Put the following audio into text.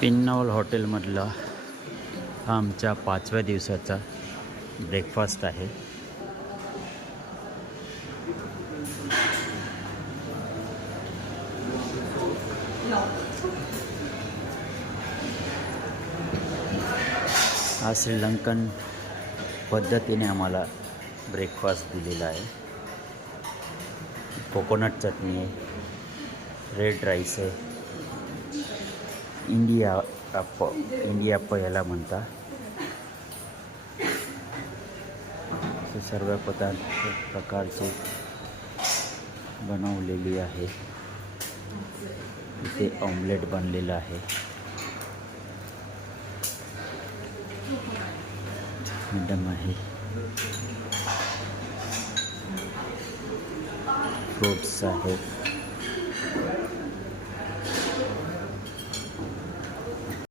पिन्नावल हॉटेलमधला हा आमच्या 5व्या दिवसाचा ब्रेकफास्ट आहे. हा श्रीलंकन पद्धतीने आम्हाला ब्रेकफास्ट दिलेला आहे. कोकोनट चटणी आहे, रेड राईस आहे, इंडिया अप्प याला म्हणता. हे सर्व पदार्थ प्रकारचे बनवलेली आहे. इथे ऑमलेट बनलेलं आहे. मॅडम आहे, फ्रूट्स आहेत.